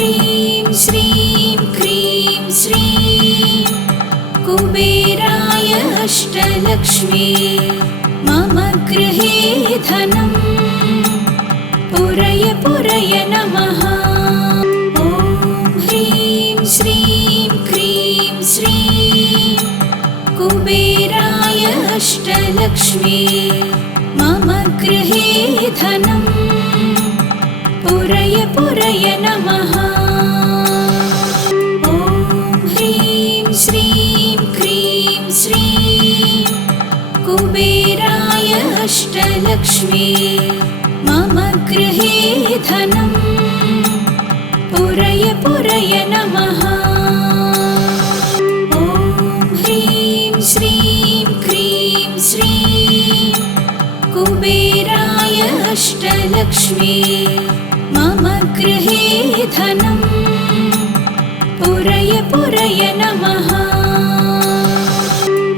ह्रीं श्रीं क्रीं श्रीं कुबेराय अष्टलक्ष्मी मम गृहे धनं पुरय पुरय नमः। ॐ ह्रीं श्रीं क्रीं श्रीं कुबेराय अष्टलक्ष्मी मम गृहे धनं पुरय पुरय नमः। ॐ ह्रीं श्रीं क्रीं श्रीं कुबेराय अष्टलक्ष्मी मम गृहे धनं पुरय पुरय नमः। ॐ ह्रीं श्रीं क्रीं श्रीं कुबेराय अष्टलक्ष्मी मम गृहे धनं पुरय पुरय नमः।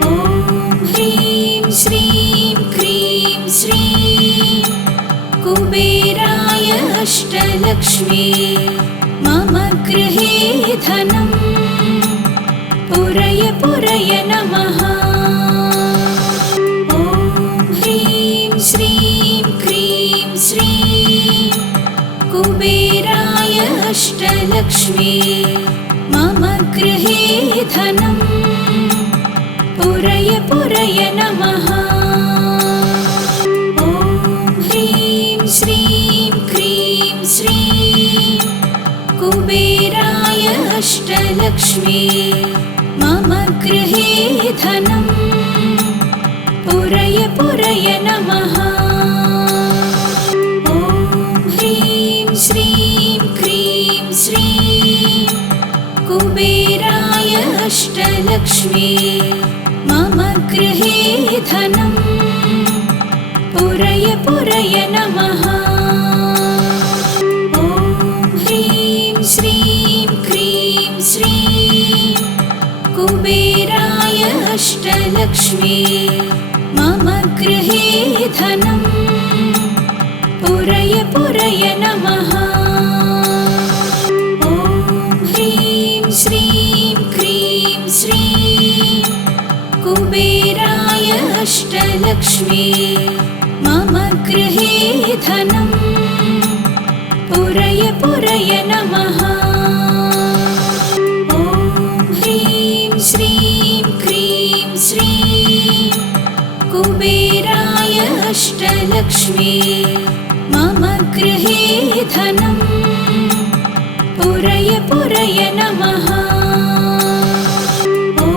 ॐ ह्रीं श्रीं क्रीं श्रीं कुबेराय अष्टलक्ष्मी मम गृहे धनं पुरय पुरय नमः। ॐ ह्रीं श्रीं क्रीं श्रीं कुबेराय अष्टलक्ष्मी मम गृहे धनं पुरय पुरय नमः। ॐ ह्रीं श्रीं क्रीं श्रीं कुबेराय अष्टलक्ष्मी मम गृहे धनं पुरय पुरय नमः। ॐ ह्रीं श्रीं क्रीं श्रीं कुबेराय अष्टलक्ष्मी मम गृहे धनं पुरय पुरय नमः। ॐ ह्रीं श्रीं क्रीं श्रीं कुबेराय अष्टलक्ष्मी मम गृहे धनं पुरय पुरय नमः। ॐ ह्रीं श्रीं क्रीं श्रीं कुबेराय अष्टलक्ष्मी मम गृहे धनं पुरय पुरय नमः। ॐ ह्रीं श्रीं क्रीं श्रीं कुबेराय अष्टलक्ष्मी मम गृहे धनं पुरय पुरय नमः। ॐ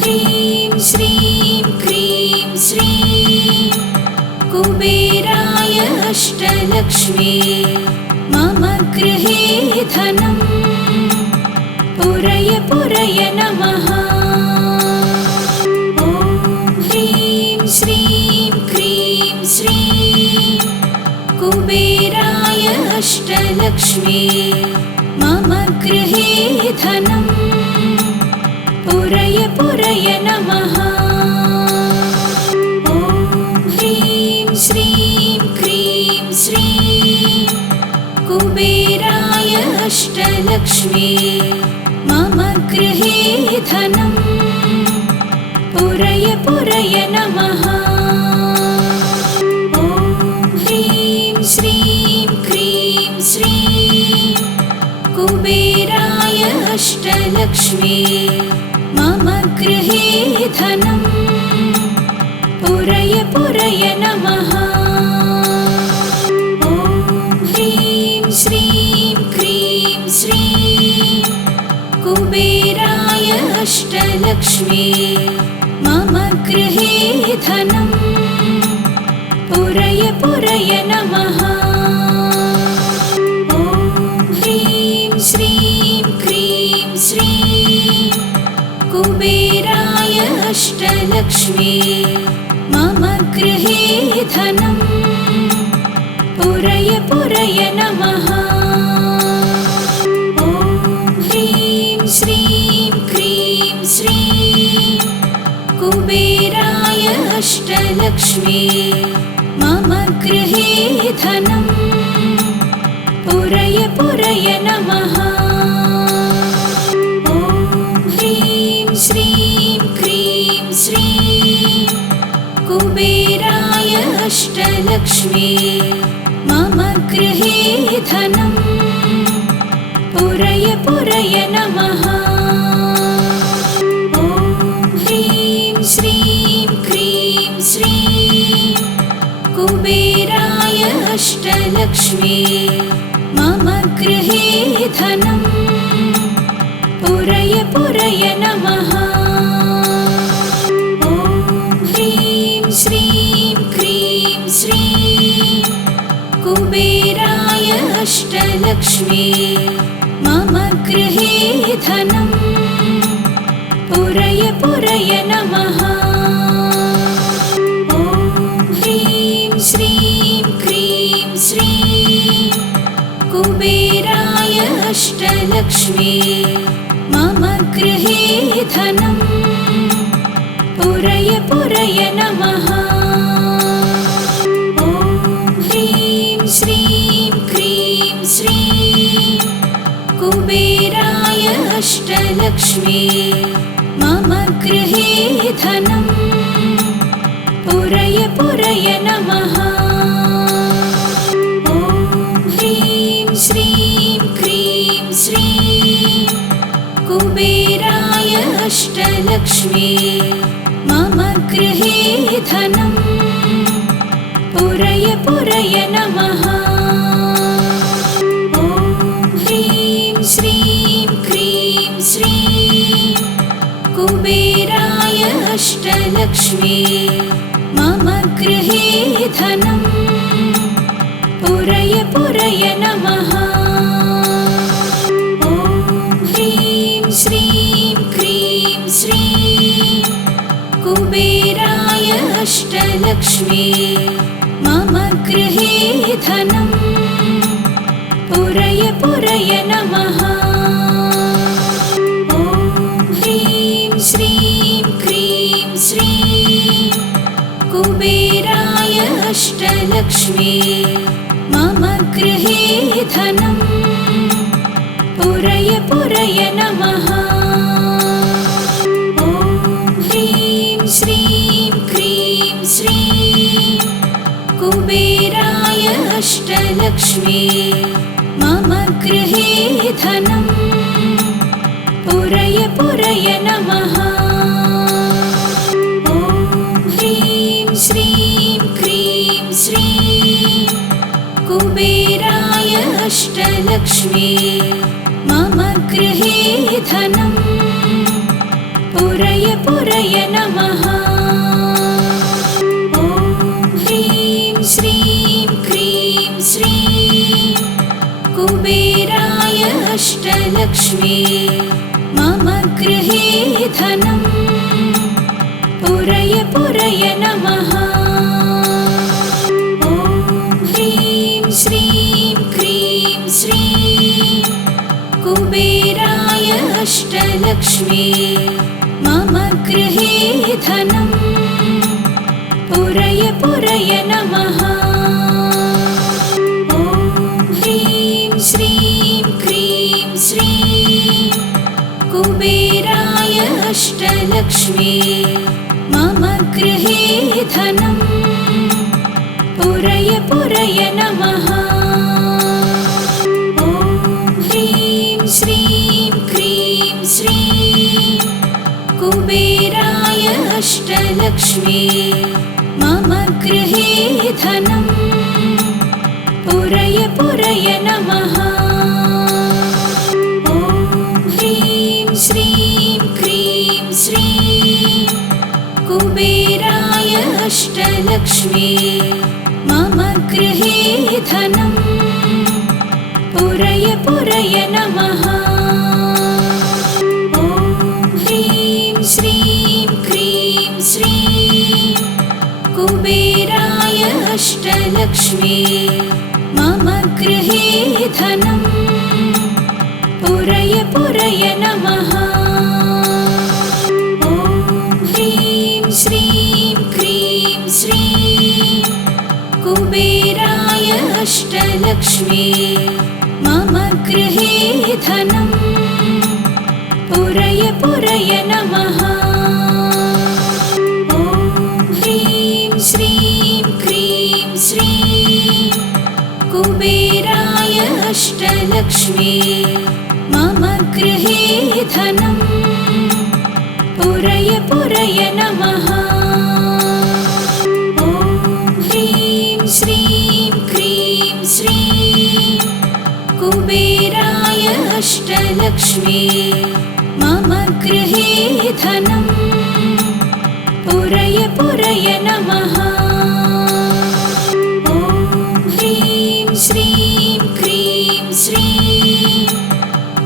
ह्रीं श्रीं क्रीं श्रीं कुबेराय अष्टलक्ष्मी मम गृहे धनं पुरय पुरय नमः। ॐ ह्रीं श्रीं क्रीं श्रीं कुबेराय अष्टलक्ष्मी मम गृहे धनं पुरय पुरय नमः। ॐ ह्रीं श्रीं क्रीं श्रीं कुबेराय अष्टलक्ष्मी मम गृहे धनं पुरय पुरय नमः। ॐ ह्रीं श्रीं क्रीं श्रीं कुबेराय अष्टलक्ष्मी मम गृहे धनं पुरय पुरय नमः। ॐ ह्रीं श्रीं क्रीं श्रीं कुबेराय अष्टलक्ष्मी मम गृहे धनं पुरय पुरय नमः। ॐ ह्रीं श्रीं क्रीं श्रीं कुबेराय अष्टलक्ष्मी मम गृहे धनं पुरय पुरय नमः। ॐ ह्रीं श्रीं क्रीं श्रीं कुबेराय अष्टलक्ष्मी मम गृहे धनं पुरय पुरय नमः। ॐ ह्रीं श्रीं क्रीं श्रीं कुबेराय अष्टलक्ष्मी मम गृहे धनम् पुरय पुरय नमः। ॐ ह्रीं श्रीं क्रीं श्रीं कुबेराय अष्टलक्ष्मी मम गृहे धनम् पुरय पुरय नमः। ॐ ह्रीं श्रीं क्रीं श्रीं कुबेराय अष्टलक्ष्मी मम गृहे धनम् पुरय पुरय नमः। ॐ ह्रीं श्रीं क्रीं श्रीं कुबेराय अष्टलक्ष्मी मम गृहे धनम् पुरय पुरय नमः। ॐ ह्रीं श्रीं क्रीं श्रीं कुबेराय अष्टलक्ष्मी मम गृहे धनम् पुरय पुरय नमः। ॐ ह्रीं श्रीं क्रीं श्रीं कुबेराय अष्टलक्ष्मी मम गृहे धनम् पुरय पुरय नमः। ॐ ह्रीं श्रीं क्रीं श्रीं कुबेराय अष्टलक्ष्मी मम गृहे धनम् पुरय पुरय नमः। ॐ ह्रीं श्रीं क्रीं श्रीं कुबेराय अष्टलक्ष्मी मम गृहे धनम् पुरय पुरय नमः। ॐ ह्रीं श्रीं क्रीं श्रीं कुबेराय अष्टलक्ष्मी मम गृहे धनम् पुरय पुरय नमः। ॐ ह्रीं श्रीं क्रीं श्रीं कुबेराय अष्टलक्ष्मी मम गृहे धनम् पुरय पुरय नमः। ॐ ह्रीं श्रीं क्रीं श्रीं कुबेराय अष्टलक्ष्मी मम गृहे धनम् पुरय पुरय नमः। ॐ ह्रीं श्रीं क्रीं श्रीं कुबेराय अष्टलक्ष्मी मम गृहे धनम् पुरय पुरय नमः। ॐ ह्रीं श्रीं क्रीं श्रीं कुबेराय अष्टलक्ष्मी मम गृहे धनम् पुरय पुरय नमः। ॐ ह्रीं श्रीं क्रीं श्रीं कुबेराय अष्टलक्ष्मी मम गृहे धनम् पुरय पुरय नमः। ॐ ह्रीं श्रीं क्रीं श्रीं कुबेराय अष्टलक्ष्मी मम गृहे धनम् पुरय पुरय नमः। ॐ ह्रीं श्रीं क्रीं श्रीं कुबेराय अष्टलक्ष्मी मम गृहे धनम् पुरय पुरय नमः। ॐ ह्रीं श्रीं क्रीं श्रीं कुबेराय अष्टलक्ष्मी मम गृहे धनम् पुरय पुरय नमः। ॐ ह्रीं श्रीं क्रीं श्रीं कुबेराय अष्टलक्ष्मी मम गृहे धनं पुरय पुरय नमः। ॐ ह्रीं श्रीं क्रीं श्रीं कुबेराय अष्टलक्ष्मी मम गृहे धनं पुरय पुरय नमः। ॐ ह्रीं श्रीं क्रीं श्रीं कुबेराय अष्टलक्ष्मी मम गृहे धनं पुरय पुरय नमः। ॐ ह्रीं श्रीं क्रीं श्रीं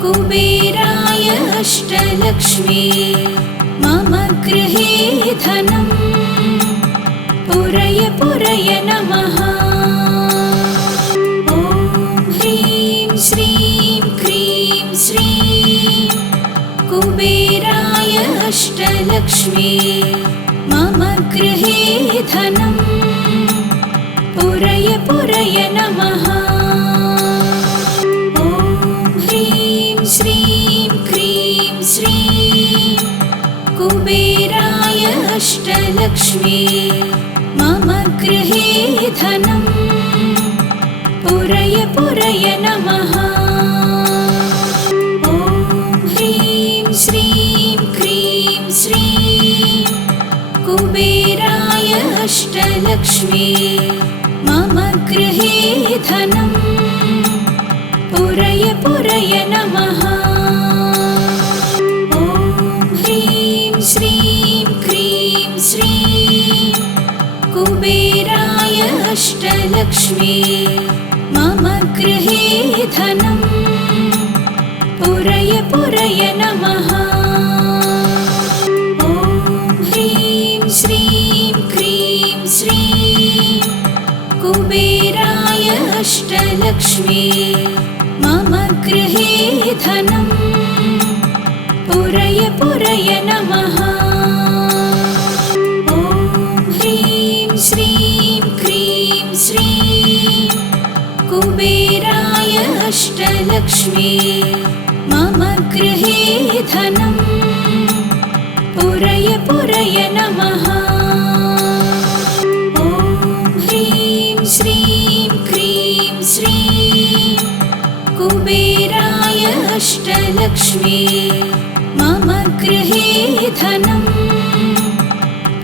कुबेराय अष्टलक्ष्मी मम गृहे धनं पुरय पुरय नमः। ॐ ह्रीं श्रीं क्रीं श्रीं कुबेराय अष्टलक्ष्मी मम गृहे धनं पुरय पुरय नमः। ॐ ह्रीं श्रीं क्रीं श्रीं कुबेराय अष्टलक्ष्मी मम गृहे धनं पुरय पुरय नमः। ॐ ह्रीं श्रीं क्रीं श्रीं कुबेराय अष्टलक्ष्मी मम गृहे धनं पुरय पुरय नमः। ॐ ह्रीं श्रीं क्रीं श्रीं कुबेराय अष्टलक्ष्मी मम गृहे धनं पुरय पुरय नमः। ॐ ह्रीं श्रीं क्रीं श्रीं कुबेराय अष्टलक्ष्मी मम गृहे धनं पुरय पुरय नमः। ॐ ह्रीं श्रीं क्रीं श्रीं कुबेराय अष्टलक्ष्मी मम गृहे धनं पुरय पुरय नमः। ॐ ह्रीं श्रीं क्रीं श्रीं कुबेराय अष्टलक्ष्मी मम गृहे धनं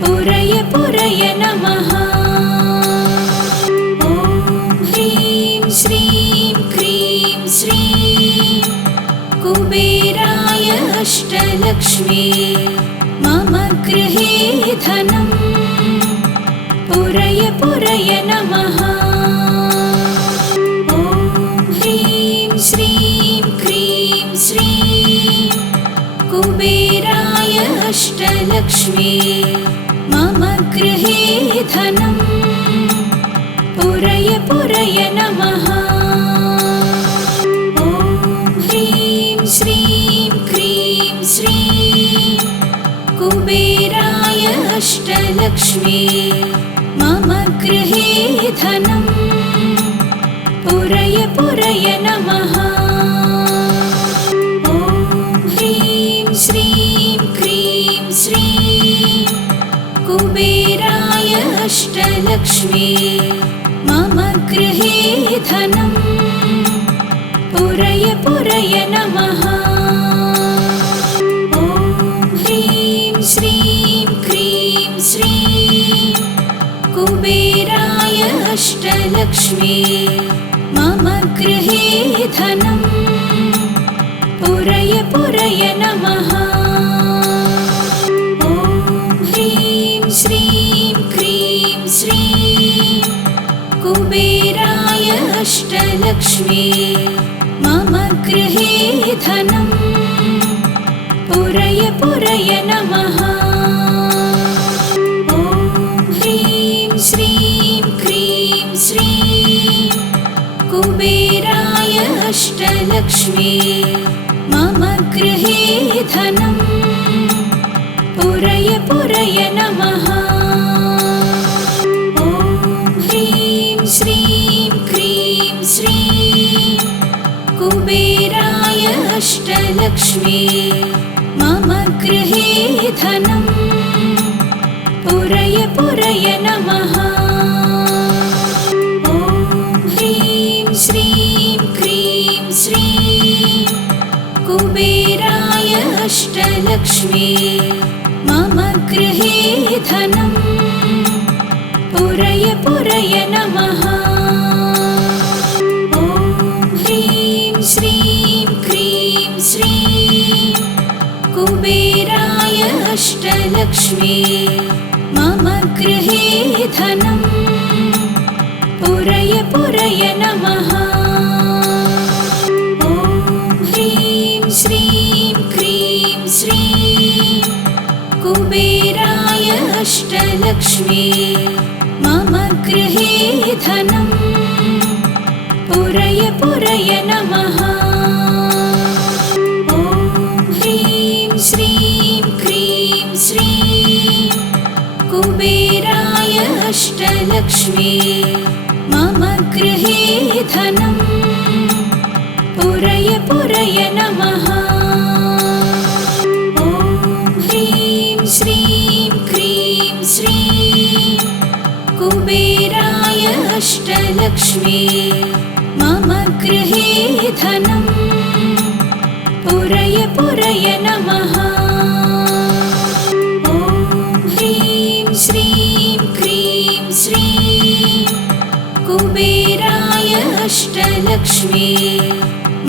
पुरय पुरय नमः। ॐ ह्रीं श्रीं क्रीं श्रीं कुबेराय अष्टलक्ष्मी मम गृहे धनं पुरय पुरय नमः। ॐ ह्रीं श्रीं क्रीं श्रीं कुबेराय अष्टलक्ष्मी मम गृहे धनं पुरय पुरय नमः। ॐ ह्रीं श्रीं क्रीं श्रीं कुबेराय अष्टलक्ष्मी मम गृहे धनं पुरय पुरय नमः। ॐ ह्रीं श्रीं क्रीं श्रीं कुबेराय अष्टलक्ष्मी मम गृहे धनं पुरय पुरय नमः। ॐ ह्रीं श्रीं क्रीं श्रीं कुबेराय अष्टलक्ष्मी मम गृहे धनं पुरय पुरय नमः। ॐ ह्रीं श्रीं क्रीं श्रीं कुबेराय अष्टलक्ष्मी मम गृहे धनं पुरय पुरय नमः। ॐ ह्रीं श्रीं क्रीं श्रीं कुबेराय अष्टलक्ष्मी मम गृहे धनं पुरय पुरय नमः। ॐ ह्रीं श्रीं क्रीं श्रीं कुबेराय अष्टलक्ष्मी मम गृहे धनम् पुरय पुरय नमः। ॐ ह्रीं श्रीं क्रीं श्रीं कुबेराय अष्टलक्ष्मी मम गृहे धनम् पुरय पुरय नमः। ॐ ह्रीं श्रीं क्रीं श्रीं कुबेराय अष्टलक्ष्मी मम गृहे धनम् पुरय पुरय नमः। ॐ ह्रीं श्रीं क्रीं श्रीं कुबेराय अष्टलक्ष्मी मम गृहे धनम् पुरय पुरय नमः। ॐ ह्रीं श्रीं क्रीं श्रीं कुबेराय अष्टलक्ष्मी मम गृहे धनम् पुरय पुरय नमः। ॐ ह्रीं श्रीं क्रीं श्रीं कुबेराय अष्टलक्ष्मी मम गृहे धनम् पुरय पुरय नमः। ॐ ह्रीं श्रीं क्रीं श्रीं कुबेराय अष्टलक्ष्मी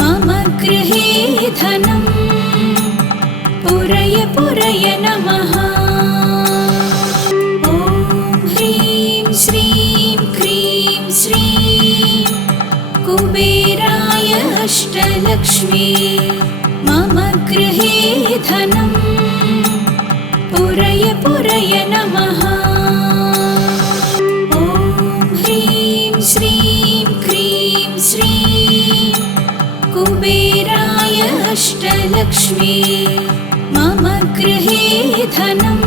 मम गृहे धनम् पुरय पुरय नमः। ॐ ह्रीं श्रीं क्रीं श्रीं कुबेराय अष्टलक्ष्मी मम गृहे धनम् पुरय पुरय नमः। ॐ ह्रीं श्रीं क्रीं श्रीं कुबेराय अष्टलक्ष्मी मम गृहे धनम्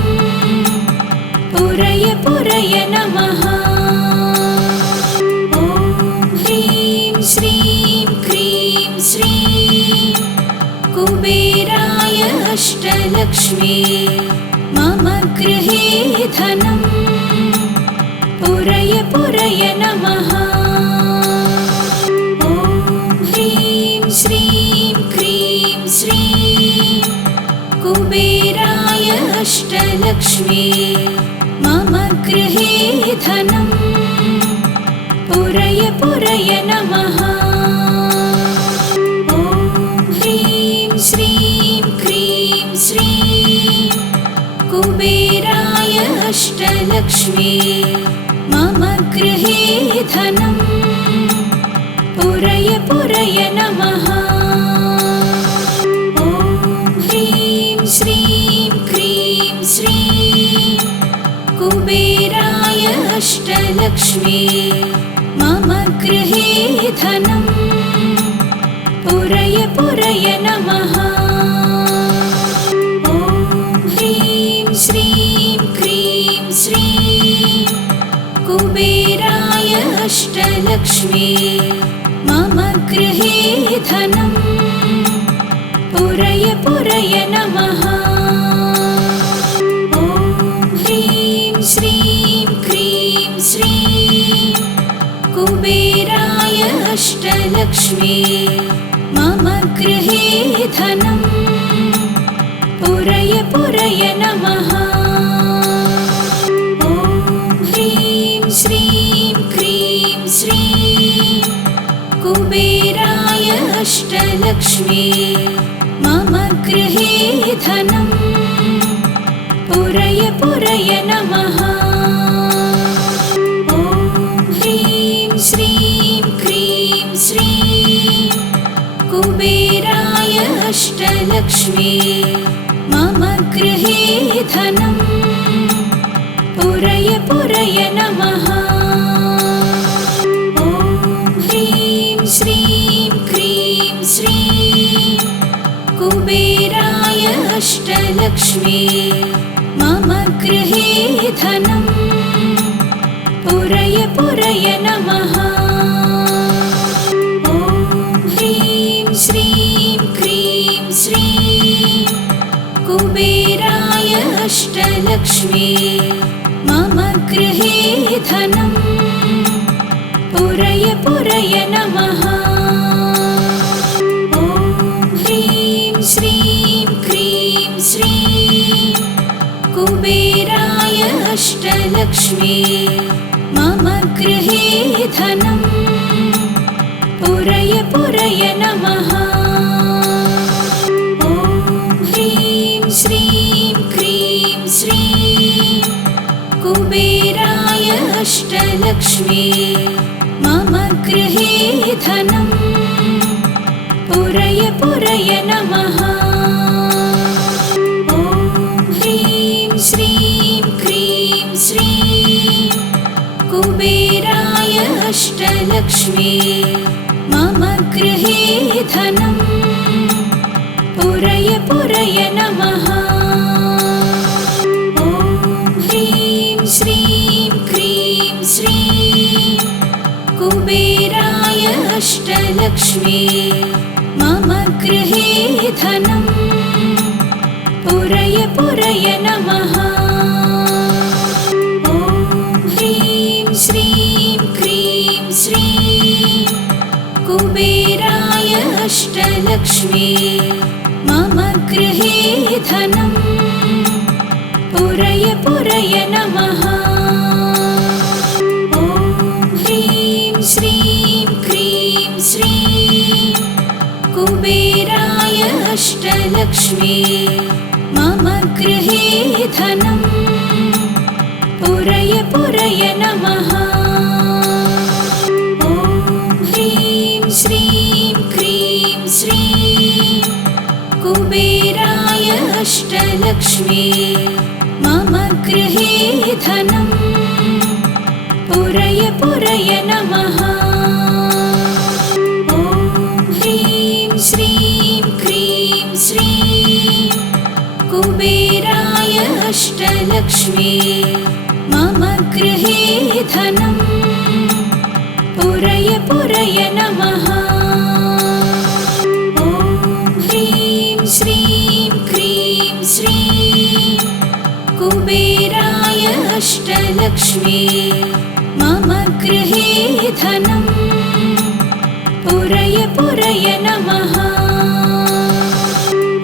पुरय पुरय नमः। ॐ ह्रीं श्रीं क्रीं श्रीं कुबेराय अष्टलक्ष्मी मम गृहे धनम् पुरय पुरय नमः। ॐ ह्रीं श्रीं क्रीं श्रीं कुबेराय अष्टलक्ष्मी मम गृहे धनम् पुरय पुरय नमः। ॐ ह्रीं श्रीं क्रीं श्रीं कुबेराय अष्टलक्ष्मी मम गृहे धनम् पुरय पुरय नमः। ॐ ह्रीं श्रीं क्रीं श्रीं कुबेराय अष्टलक्ष्मी मम गृहे धनम् पुरय पुरय नमः। ॐ ह्रीं श्रीं क्रीं श्रीं कुबेराय अष्टलक्ष्मी मम गृहे धनम् पुरय पुरय नमः। ॐ ह्रीं श्रीं क्रीं श्रीं कुबेराय अष्टलक्ष्मी मम गृहे धनम् पुरय पुरय नमः। ॐ ह्रीं श्रीं क्रीं श्रीं कुबेराय अष्टलक्ष्मी मम गृहे धनम् पुरय पुरय नमः। ॐ ह्रीं श्रीं क्रीं श्रीं कुबेराय अष्टलक्ष्मी मम गृहे धनम् पुरय पुरय नमः। ॐ ह्रीं श्रीं क्रीं श्रीं कुबेराय अष्टलक्ष्मी मम गृहे धनम् पुरय पुरय नमः। ॐ ह्रीं श्रीं क्रीं श्रीं कुबेराय अष्टलक्ष्मी मम गृहे धनं पुरय पुरय नमः। ॐ ह्रीं श्रीं क्रीं श्रीं कुबेराय अष्टलक्ष्मी मम गृहे धनं पुरय पुरय नमः। ॐ ह्रीं श्रीं क्रीं श्रीं कुबेराय अष्टलक्ष्मी मम गृहे धनं पुरय पुरय नमः। ॐ ह्रीं श्रीं क्रीं श्रीं कुबेराय अष्टलक्ष्मी मम गृहे धनं पुरय पुरय नमः। ॐ ह्रीं श्रीं क्रीं श्रीं कुबेराय अष्टलक्ष्मी मम गृहे धनं पुरय पुरय नमः। ॐ ह्रीं श्रीं क्रीं श्रीं कुबेराय अष्टलक्ष्मी मम गृहे धनं पुरय पुरय नमः। ॐ ह्रीं श्रीं क्रीं श्रीं कुबेराय अष्टलक्ष्मी मम गृहे धनं पुरय पुरय नमः। ॐ ह्रीं श्रीं क्रीं श्रीं कुबेराय अष्टलक्ष्मी मम गृहे धनं पुरय पुरय नमः। ॐ ह्रीं श्रीं क्रीं श्रीं कुबेराय अष्टलक्ष्मी मम गृहे धनं पुरय पुरय नमः। ॐ ह्रीं श्रीं क्रीं श्रीं कुबेराय अष्टलक्ष्मी मम गृहे धनं पुरय पुरय नमः।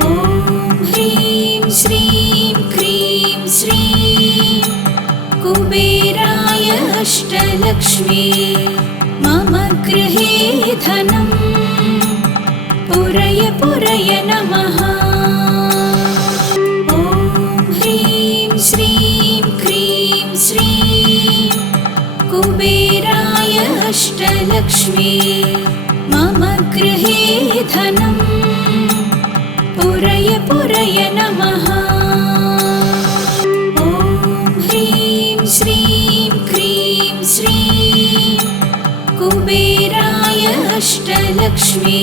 ॐ ह्रीं श्रीं क्रीं श्रीं कुबेराय अष्टलक्ष्मी मम गृहे धनं पुरय पुरय नमः। ॐ ह्रीं श्रीं क्रीं श्रीं कुबेराय अष्टलक्ष्मी मम गृहे धनं पुरय पुरय नमः। ॐ ह्रीं श्रीं क्रीं श्रीं कुबेराय अष्टलक्ष्मी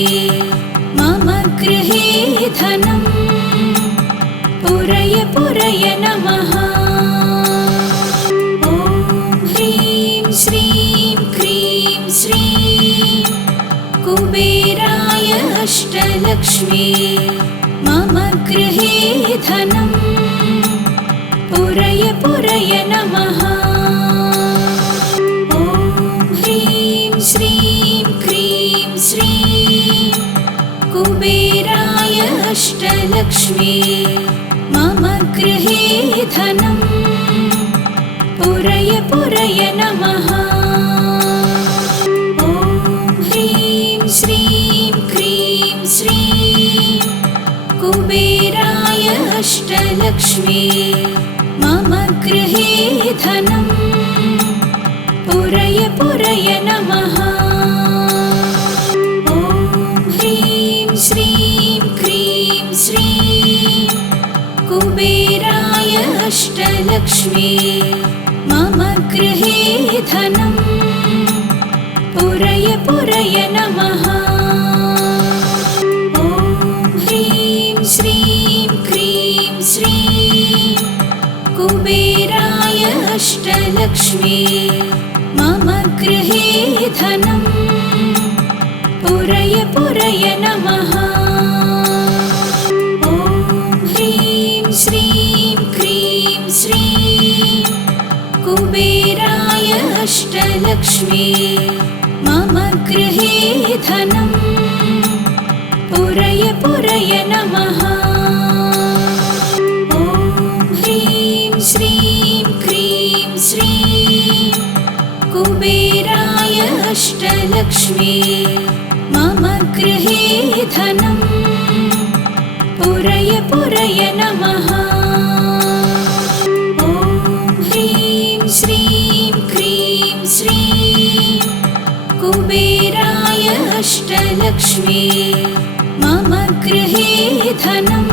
मम गृहे धनं पुरय पुरय नमः। ॐ ह्रीं श्रीं क्रीं श्रीं कुबेराय अष्टलक्ष्मी मम गृहे धनं पुरय पुरय नमः। ॐ ह्रीं श्रीं क्रीं श्रीं कुबेराय अष्टलक्ष्मी मम गृहे धनं पुरय पुरय नमः। ॐ ह्रीं श्रीं क्रीं श्रीं कुबेराय अष्टलक्ष्मी मम गृहे धनं पुरय पुरय नमः। ॐ ह्रीं श्रीं क्रीं श्रीं कुबेराय अष्टलक्ष्मी मम गृहे धनं पुरय पुरय नमः। ॐ ह्रीं श्रीं क्रीं श्रीं कुबेराय अष्टलक्ष्मी मम गृहे धनं पुरय पुरय नमः। अष्टलक्ष्मी मम गृहे धनं पुरय पुरय नमः। ॐ ह्रीं श्रीं क्रीं श्रीं कुबेराय अष्टलक्ष्मी मम गृहे धनं पुरय पुरय नमः। ॐ ह्रीं श्रीं क्रीं श्रीं कुबेराय अष्टलक्ष्मी मम गृहे धनं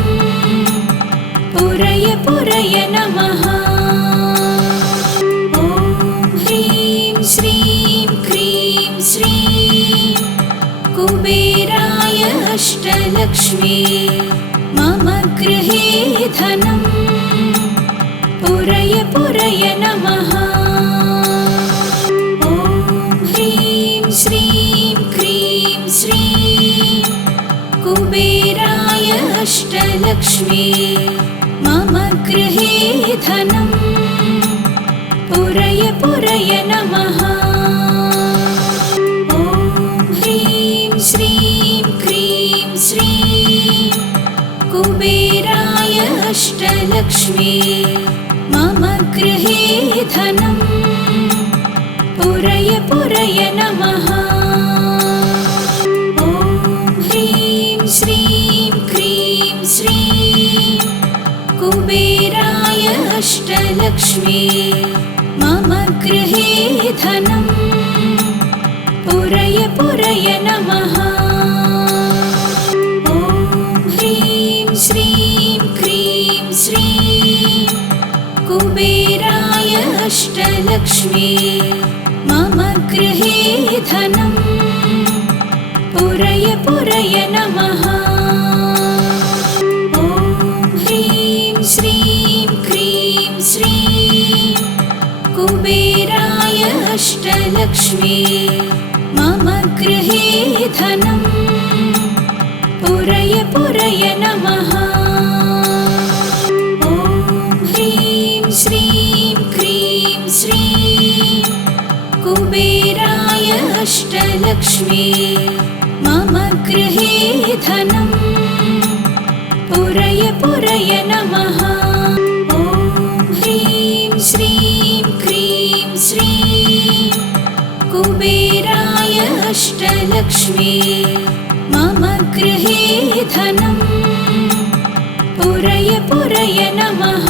पुरय पुरय नमः। ॐ ह्रीं श्रीं क्रीं श्रीं कुबेराय अष्टलक्ष्मी मम गृहे धनं पुरय पुरय नमः। ॐ ह्रीं श्रीं क्रीं श्रीं कुबेराय अष्टलक्ष्मी मम गृहे धनं पुरय पुरय नमः। ॐ ह्रीं श्रीं क्रीं श्रीं कुबेराय अष्टलक्ष्मी मम गृहे धनं पुरय पुरय नमः। ॐ ह्रीं श्रीं क्रीं श्रीं कुबेराय अष्टलक्ष्मी मम गृहे धनं पुरय पुरय नमः। ॐ ह्रीं श्रीं क्रीं श्रीं कुबेराय अष्टलक्ष्मी मम गृहे धनं पुरय पुरय नमः। ॐ ह्रीं श्रीं क्रीं श्रीं कुबेराय अष्टलक्ष्मी मम गृहे धनं पुरय पुरय नमः। ॐ ह्रीं श्रीं क्रीं श्रीं कुबेराय अष्टलक्ष्मी मम गृहे धनं पुरय पुरय नमः। ॐ ह्रीं श्रीं क्रीं श्रीं कुबेराय अष्टलक्ष्मी मम गृहे धनं पुरय पुरय नमः।